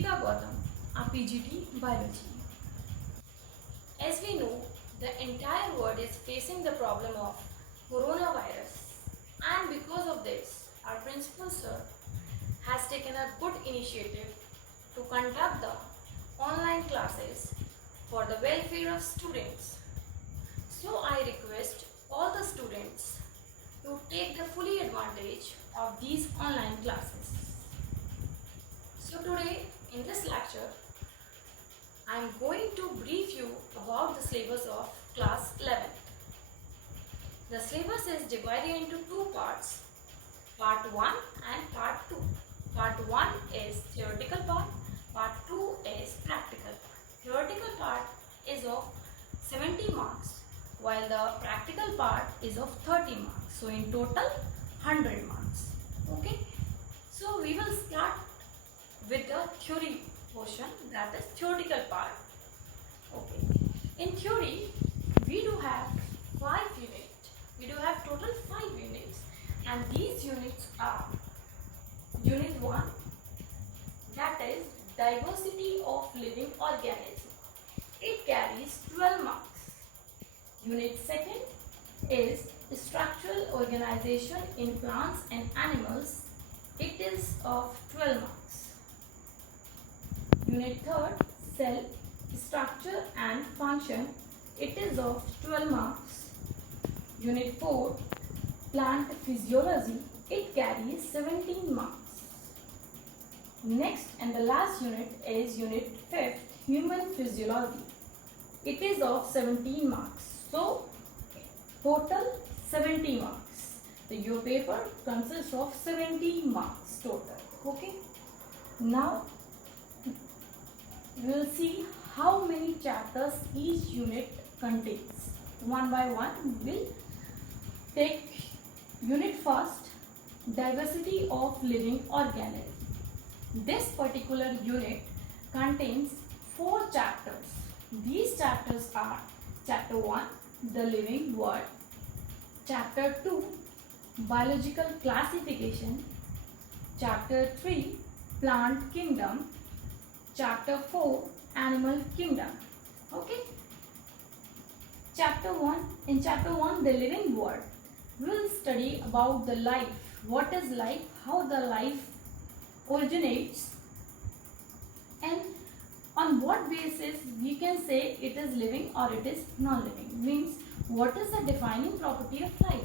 Gautam, a PGT Biology. As we know, the entire world is facing the problem of coronavirus, and because of this, our principal sir has taken a good initiative to conduct the online classes for the welfare of students. So I request all the students to take the fully advantage of these online classes. So today in this lecture, I am going to brief you about the syllabus of class 11th. The syllabus is divided into two parts, part 1 and part 2. Part 1 is theoretical part 2 is practical. Theoretical part is of 70 marks, while the practical part is of 30 marks. So in total 100 marks. Okay. So we will start with the theory portion, that is theoretical part. Okay. In theory, we do have 5 units. We do have total 5 units, and these units are Unit 1, that is diversity of living organisms. It carries 12 marks. Unit 2 is structural organization in plants and animals. It is of 12 marks. Unit 3, cell structure and function. It is of 12 marks. Unit 4, plant physiology. It carries 17 marks. Next and the last unit is Unit 5, human physiology. It is of 17 marks. So total 70 marks. So your paper consists of 70 marks total. Okay. Now we will see how many chapters each unit contains. One by one we will take unit first, diversity of living organisms. This particular unit contains 4 chapters. These chapters are Chapter 1, the living world, Chapter 2, biological classification, Chapter 3, plant kingdom, Chapter 4, animal kingdom. Okay. In Chapter 1, the living world, we will study about the life. What is life? How the life originates, and on what basis we can say it is living or it is non-living. Means what is the defining property of life?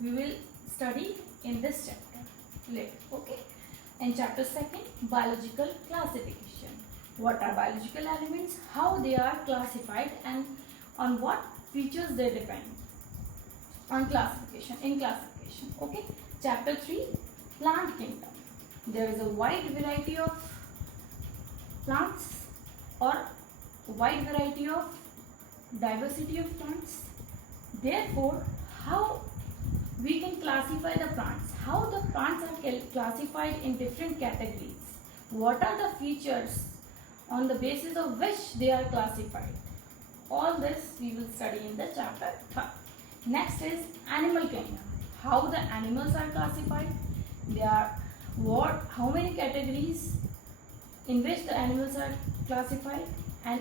We will study in this chapter later. Okay. In Chapter 2, biological classification. What are biological elements? How they are classified and on what features they depend on classification. In classification. Okay. Chapter 3, plant kingdom. There is a wide variety of plants or wide variety of diversity of plants. Therefore, how we can classify the plants? How the plants are classified in different categories? What are the features on the basis of which they are classified? All this we will study in the chapter 3. Next is animal kingdom. How the animals are classified? They are how many categories in which the animals are classified, and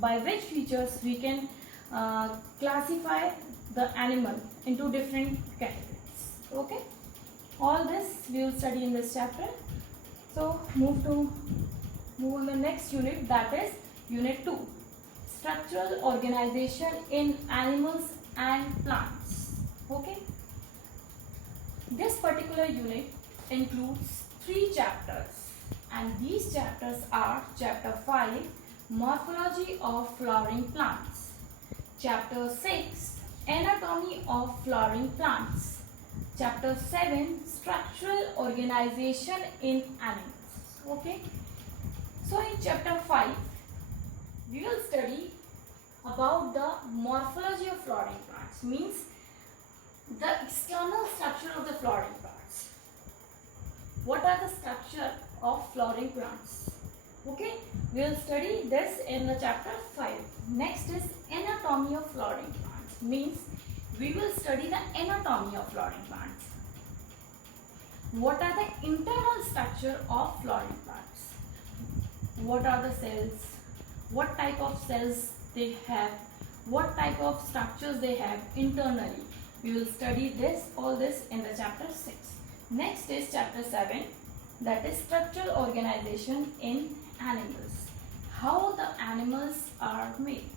by which features we can classify the animal into different categories. Okay. All this we will study in this chapter. So move on the next unit, that is Unit 2, structural organization in animals and plants. Okay. This particular unit includes 3 chapters, and these chapters are Chapter 5, morphology of flowering plants, Chapter 6, anatomy of flowering plants, Chapter 7, structural organization in animals. Okay. So in Chapter 5, we will study about the morphology of flowering plants, means the external structure of the flowering plants. What are the structure of flowering plants? Okay, we will study this in the Chapter 5. Next is anatomy of flowering plants, means we will study the anatomy of flowering plants. What are the internal structure of flowering plants? What are the cells? What type of cells they have? What type of structures they have internally? We will study all this in the chapter 6. Next is chapter 7, that is structural organization in animals. How the animals are made.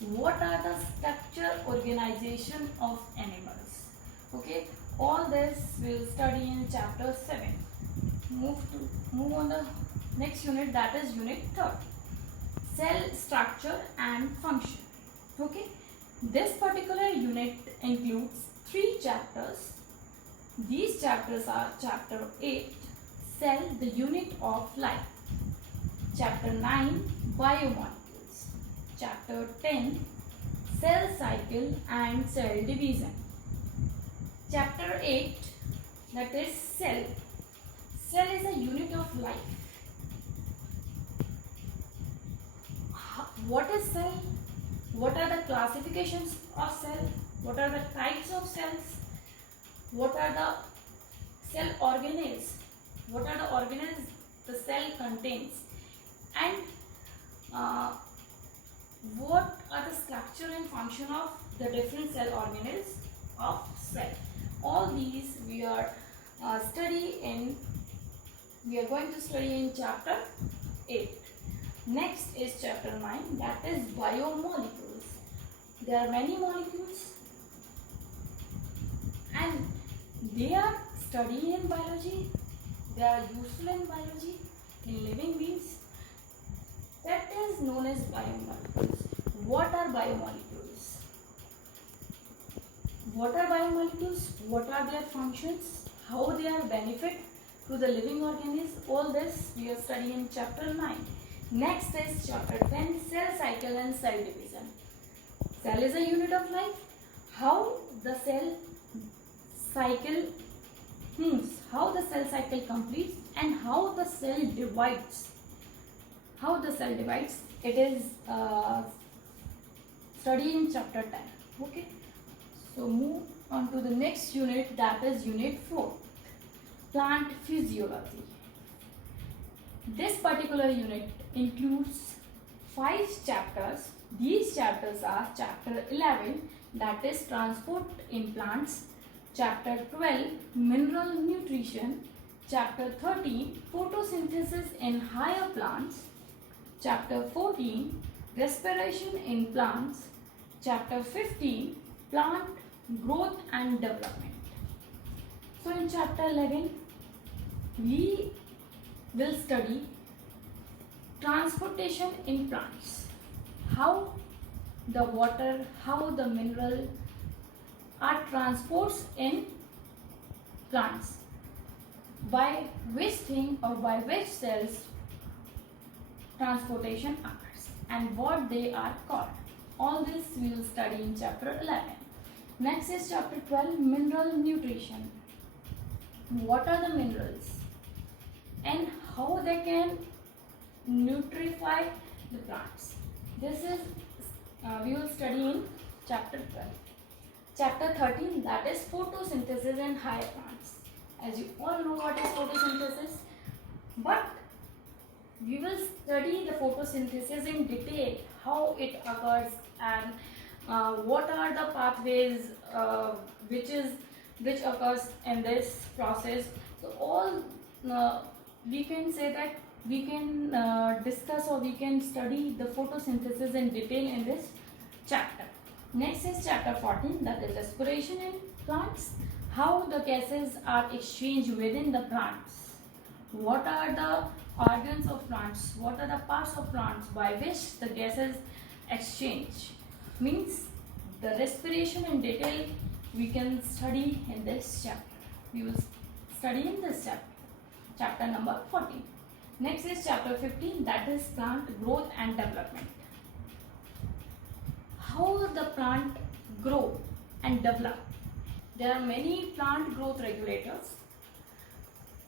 What are the structure organization of animals? Okay, all this we will study in chapter 7. Move on the next unit, that is unit 3, cell structure and function. Okay, this particular unit includes 3 chapters. These chapters are chapter 8, cell, the unit of life, chapter 9, biomolecules, chapter 10, cell cycle and cell division, chapter 8, that is cell. Cell is a unit of life. What is cell? What are the classifications of cell? What are the types of cells? What are the cell organelles? What are the organelles the cell contains? And what are the structure and function of the different cell organelles of cell? All these we are going to study in chapter 8. Next is chapter 9, that is biomolecules. There are many molecules and they are studied in biology. They are useful in biology, in living beings. That is known as biomolecules. What are biomolecules? What are biomolecules? What are their functions? How they are benefit to the living organism? All this we are studying in chapter 9. Next is chapter 10, cell cycle and cell division. Cell is a unit of life. How the cell cycle moves, how the cell cycle completes, and how the cell divides. How the cell divides, it is studied in chapter 10. Okay, so move on to the next unit, that is unit 4, plant physiology. This particular unit includes 5 chapters. These chapters are chapter 11, that is transport in plants, chapter 12, mineral nutrition, chapter 13, photosynthesis in higher plants, chapter 14, respiration in plants, chapter 15, plant growth and development. So in chapter 11, we will study transportation in plants. How the water, how the mineral are transports in plants. By which thing or by which cells transportation occurs and what they are called. All this we will study in chapter 11. Next is chapter 12, mineral nutrition. What are the minerals and how they can nutrify the plants? This is we will study in chapter 12. Chapter 13, that is photosynthesis in higher plants. As you all know what is photosynthesis, but we will study the photosynthesis in detail, how it occurs and what are the pathways which occurs in this process. So all we can say that we can discuss or we can study the photosynthesis in detail in this chapter. Next is chapter 14, that is respiration in plants. How the gases are exchanged within the plants. What are the organs of plants? What are the parts of plants by which the gases exchange? Means the respiration in detail we can study in this chapter. We will study in this chapter, chapter number 14. Next is chapter 15, that is plant growth and development. How the plant grow and develop. There are many plant growth regulators.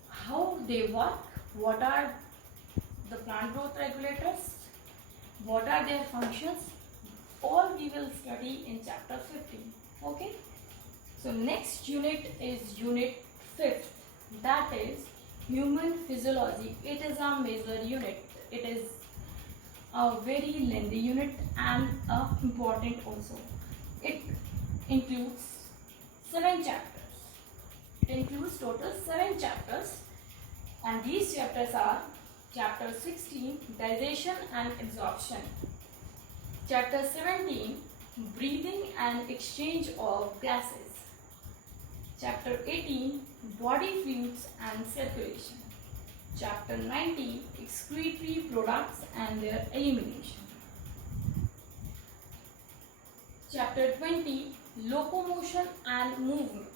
How they work, what are the plant growth regulators, what are their functions, all we will study in chapter 15. Okay, so next unit is unit 5th, that is human physiology. It is a major unit. It is a very lengthy unit and important also. It includes 7 chapters. It includes total 7 chapters, and these chapters are chapter 16, digestion and absorption, chapter 17, breathing and exchange of gases, chapter 18, body fluids and circulation, chapter 19, excretory products and their elimination, chapter 20, locomotion and movement,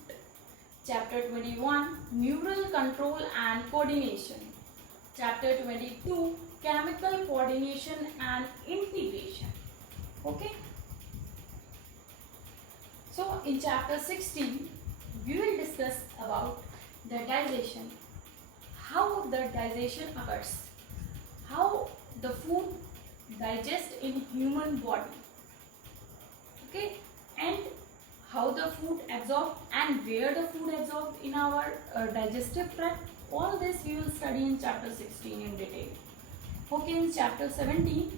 chapter 21, neural control and coordination, chapter 22, chemical coordination and integration. Okay. So in chapter 16, we will discuss about the digestion, how the digestion occurs, how the food digests in human body, okay, and how the food absorbed and where the food absorbed in our digestive tract. All this we will study in chapter 16 in detail. Okay, in chapter 17,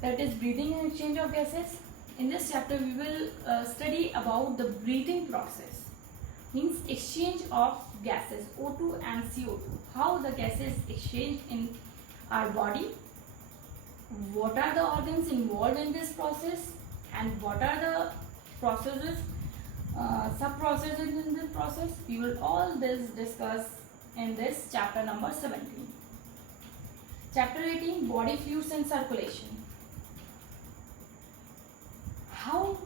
that is breathing and exchange of gases. In this chapter we will study about the breathing process, means exchange of gases O2 and CO2, how the gases exchange in our body, what are the organs involved in this process, and what are the processes, sub-processes in this process. We will all this discuss in this chapter number 17. Chapter 18, body fluids and circulation. How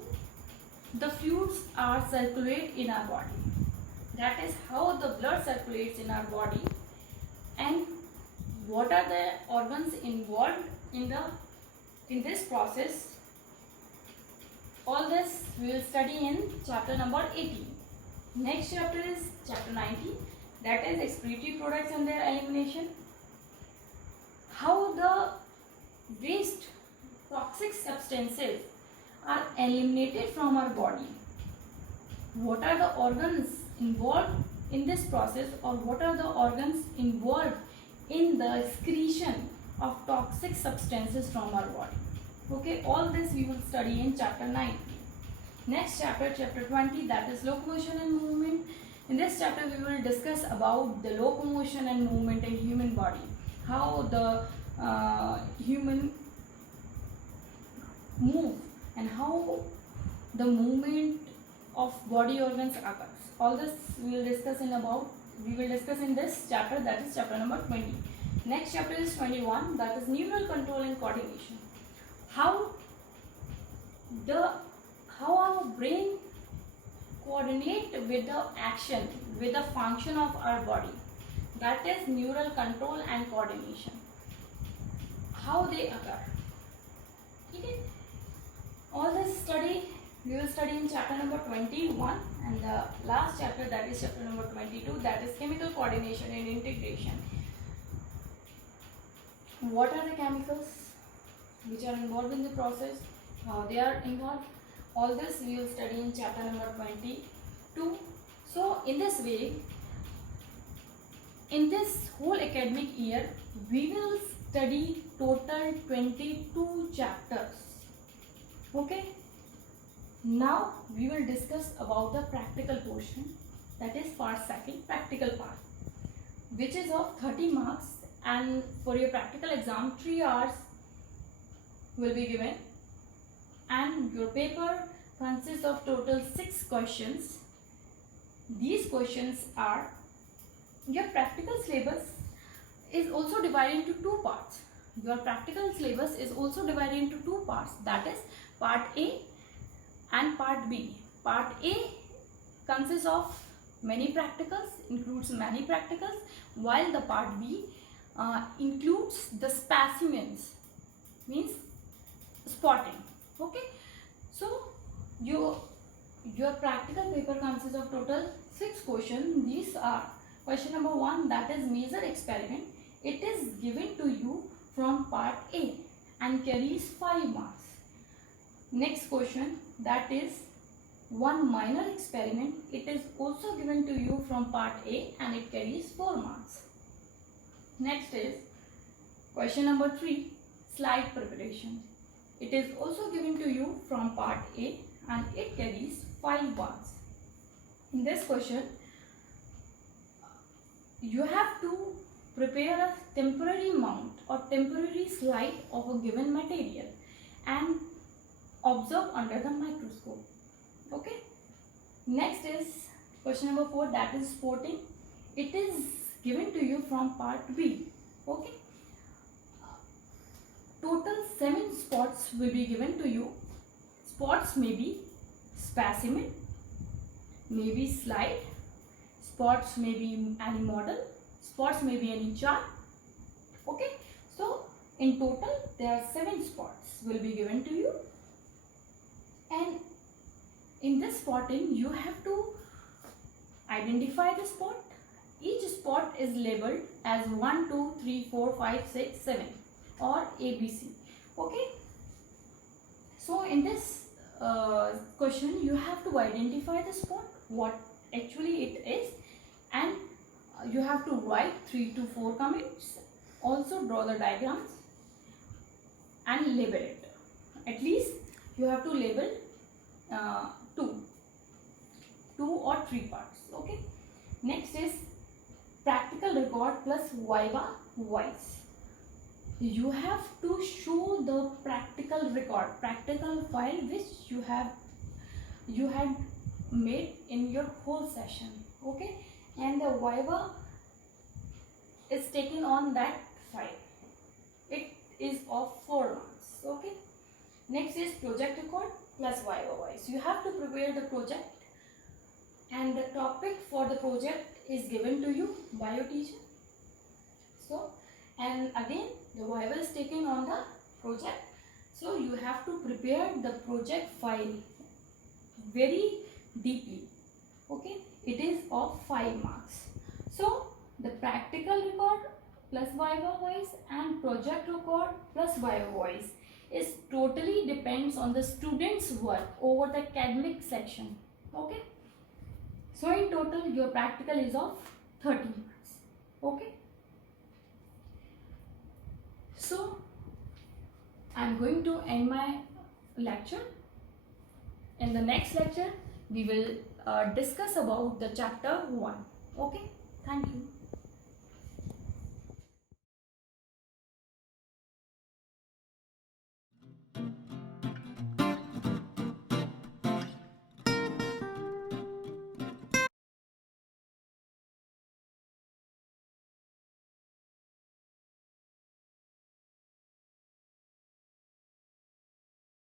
the fluids are circulate in our body, that is how the blood circulates in our body, and what are the organs involved in this process. All this we will study in chapter number 18. Next chapter is chapter 19, that is excretory products and their elimination. How the waste toxic substances are eliminated from our body. What are the organs involved in this process, or what are the organs involved in the excretion of toxic substances from our body. Okay, all this we will study in chapter 19. Next chapter, chapter 20, that is locomotion and movement. In this chapter we will discuss about the locomotion and movement in human body, how the human move and how the movement of body organs occurs. All this we will discuss in this chapter, that is chapter number 20. Next chapter is 21, that is neural control and coordination. How our brain coordinate with the action, with the function of our body, that is neural control and coordination. How they occur. Okay. All this study we will study in chapter number 21, and the last chapter, that is chapter number 22, that is chemical coordination and integration. What are the chemicals which are involved in the process, how they are involved, all this we will study in chapter number 22. So in this way, in this whole academic year, we will study total 22 chapters. Okay. Now we will discuss about the practical portion, that is part second, practical part, which is of 30 marks, and for your practical exam 3 hours will be given, and your paper consists of total 6 questions. These questions are, your practical syllabus is also divided into 2 parts. Your practical syllabus is also divided into 2 parts, that is part A and part B. Part A consists of many practicals, includes many practicals, while the part B includes the specimens, means spotting. Okay, so your practical paper consists of total 6 questions. These are question number 1, that is measure experiment. It is given to you from part A and carries 5 marks. Next question, that is one minor experiment. It is also given to you from part A and it carries 4 marks. Next is question number 3, slide preparation. It is also given to you from part A and it carries 5 marks. In this question, you have to prepare a temporary mount or temporary slide of a given material and observe under the microscope. Okay. Next is question number 4, that is spotting. It is given to you from part B. Okay. Total 7 spots will be given to you. Spots may be specimen, may be slide, spots may be any model, spots may be any chart. Okay. So in total there are 7 spots will be given to you, and in this spotting you have to identify the spot. Each spot is labeled as 1, 2, 3, 4, 5, 6, 7 or ABC. Okay. So in this question you have to identify the spot, what actually it is, and you have to write 3 to 4 comments. Also draw the diagrams and label it. At least you have to label 2 or 3 parts. Okay. Next is practical record plus viva voice. You have to show the practical record, practical file which you had made in your whole session. Okay. And the viva is taken on that file. It is of 4 marks. Okay. Next is project record plus viva voice. You have to prepare the project and the topic for the project is given to you by your teacher. So, and again the viva is taken on the project. So you have to prepare the project file very deeply. Okay. It is of 5 marks. So the practical record plus viva voice and project record plus viva voice is totally depends on the student's work over the academic section. Okay. So in total your practical is of 30 marks. Okay. So I am going to end my lecture. In the next lecture we will discuss about the chapter 1.